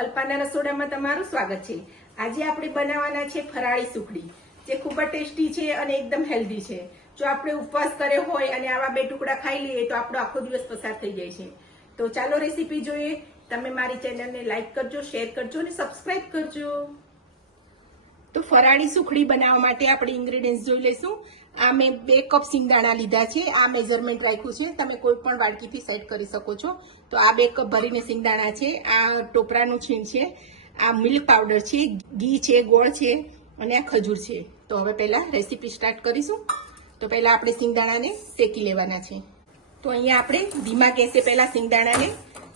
અલ્પાના રસોડામાં તમારું સ્વાગત છે। આજે આપણે બનાવવાના છે ફરાળી સુખડી, જે ખૂબ જ ટેસ્ટી છે અને એકદમ હેલ્ધી છે। જો આપણે ઉપવાસ કર્યો હોય અને આવા બે ટુકડા ખાઈ લઈએ તો આપણો આખો દિવસ પસાર થઈ જાય છે। તો ચાલો રેસીપી જોઈએ। તમે મારી ચેનલને લાઈક કરજો, શેર કરજો અને સબસ્ક્રાઇબ કરજો। તો ફરાળી સુખડી બનાવવા માટે આપણે ઇન્ગ્રેડિયન્ટ્સ જોઈ લઈશું। આ મેં 2 કપ સિંગદાણા લીધા છે। આ મેઝરમેન્ટ રાખ્યું છે, તમે કોઈ પણ વાડકીથી સેટ કરી શકો છો। તો આ 2 કપ ભરીને સિંગદાણા છે, આ ટોપરાનું છીણ છે, આ મિલ્ક પાવડર છે, ઘી છે, ગોળ છે અને આ ખજૂર છે। તો હવે પહેલા રેસીપી સ્ટાર્ટ કરીશું। તો પહેલા આપણે સિંગદાણાને શેકી લેવાના છે। તો અહીંયા આપણે ધીમા ગેસે પહેલા સિંગદાણાને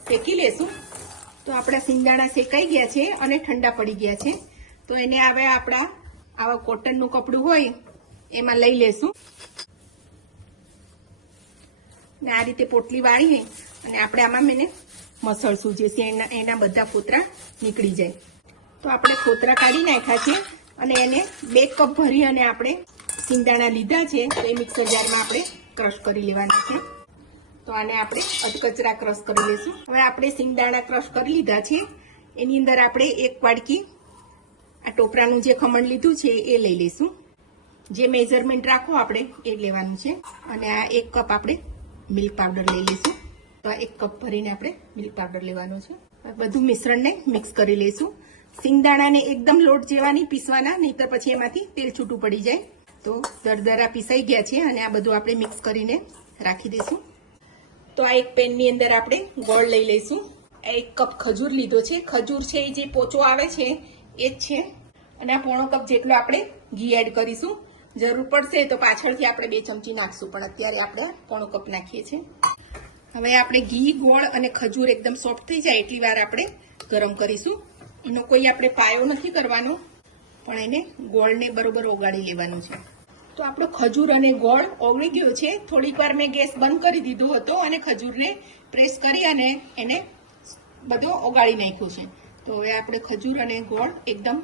શેકી લેશું। તો આપણા સિંગદાણા શેકાઈ ગયા છે અને ઠંડા પડી ગયા છે। તો એને હવે આપણા આવા કોટનનું કપડું હોય એમાં લઈ લેશું ને આ રીતે પોટલી વાળીને અને આપણે આમાં મેને મસળશું, જેથી એના બધા ફોતરા નીકળી જાય। તો આપણે ફોતરા કાઢી નાખ્યા છે અને એને 2 કપ ભરી અને આપણે સિંગદાણા લીધા છે તો એ મિક્સર જારમાં આપણે ક્રશ કરી લેવાના છે। તો આને આપણે અધકચરા ક્રશ કરી લઈશું। હવે આપણે સિંગદાણા ક્રશ કરી લીધા છે, એની અંદર આપણે 1 વાડકી આ ટોપરાનું જે ખમણ લીધું છે એ લઈ લઈશું। જે મેઝરમેન્ટ રાખો આપણે એ લેવાનું છે। અને આ 1 કપ આપણે મિલ્ક પાવડર લઈ લઈશું। તો આ 1 કપ ભરીને આપણે મિલ્ક પાવડર લેવાનો છે। બધું મિશ્રણને મિક્સ કરી લઈશું। સિંગદાણાને એકદમ લોટ જેવા નહીં પીસવાના, નહીંતર પછી એમાંથી તેલ છૂટું પડી જાય। તો દરદરા પીસાઈ ગયા છે અને આ બધું આપણે મિક્સ કરીને રાખી દઈશું। તો આ એક પેનની અંદર આપણે ગોળ લઈ લઈશું। 1 કપ ખજૂર લીધો છે, ખજૂર છે એ જે પોચો આવે છે એ જ છે। અને આ પોણો કપ જેટલો આપણે ઘી એડ કરીશું। જરૂર પડશે તો પાછળથી આપણે 2 ચમચી નાખશું, પણ અત્યારે આપણે પોણો કપ નાખીએ છીએ। હવે આપણે ઘી, ગોળ અને ખજૂર એકદમ સોફ્ટ થઈ જાય એટલી વાર આપણે ગરમ કરીશું। એનો કોઈ આપણે પાયો નથી કરવાનો, પણ એને ગોળને બરોબર ઓગાળી લેવાનું છે। તો આપણો ખજૂર અને ગોળ ઓગળી ગયો છે। થોડીક વાર મેં ગેસ બંધ કરી દીધો હતો અને ખજૂરને પ્રેસ કરી અને એને બધો ઓગાળી નાખ્યું છે। તો હવે આપણે ખજૂર અને ગોળ એકદમ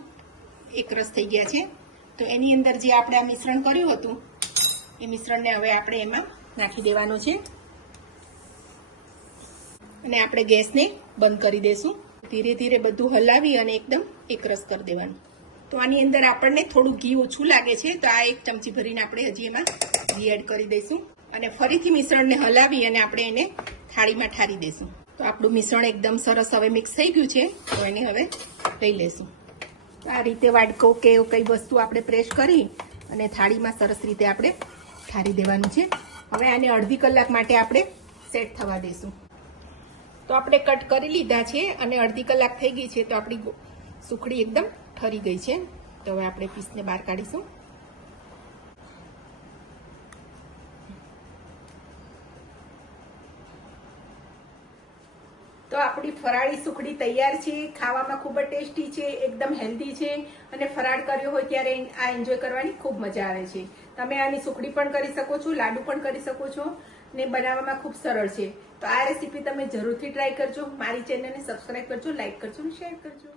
એકરસ થઈ ગયા છે। તો એની અંદર જે આપણે આ મિશ્રણ કર્યું હતું એ મિશ્રણને હવે આપણે એમાં નાખી દેવાનું છે અને આપણે ગેસને બંધ કરી દઈશું। ધીરે ધીરે બધું હલાવી અને એકદમ એકરસ કરી દેવાનું। તો આની અંદર આપણને થોડું ઘી ઓછું લાગે છે, તો આ 1 ચમચી ભરીને આપણે હજી એમાં ઘી એડ કરી દઈશું અને ફરીથી મિશ્રણને હલાવી અને આપણે એને થાળીમાં ઠારી દઈશું। તો આપણું મિશ્રણ એકદમ સરસ હવે મિક્સ થઈ ગયું છે, તો એને હવે લઈ લેશું। આ રીતે વાડકો કે કઈ વસ્તુ આપણે પ્રેસ કરી અને થાળીમાં સરસ રીતે આપણે ઠારી દેવાનું છે। હવે આને અડધી કલાક માટે આપણે સેટ થવા દઈશું। તો આપણે કટ કરી લીધા છે અને અડધી કલાક થઈ ગઈ છે, તો આપણી સુખડી એકદમ ઠરી ગઈ છે। તો હવે આપણે પીસને બહાર કાઢીશું। તો આપણી ફરાળી સુખડી તૈયાર છે। ખાવામાં ખૂબ જ ટેસ્ટી છે, એકદમ હેલ્ધી છે અને ફરાળ કર્યો હોય ત્યારે આ એન્જોય કરવાની ખૂબ મજા આવે છે। તમે આની સુખડી પણ કરી શકો છો, લાડુ પણ કરી શકો છો ને બનાવવામાં ખૂબ સરળ છે। તો આ રેસીપી તમે જરૂરથી ટ્રાય કરજો। મારી ચેનલને સબસ્ક્રાઇબ કરજો, લાઈક કરજો અને શેર કરજો।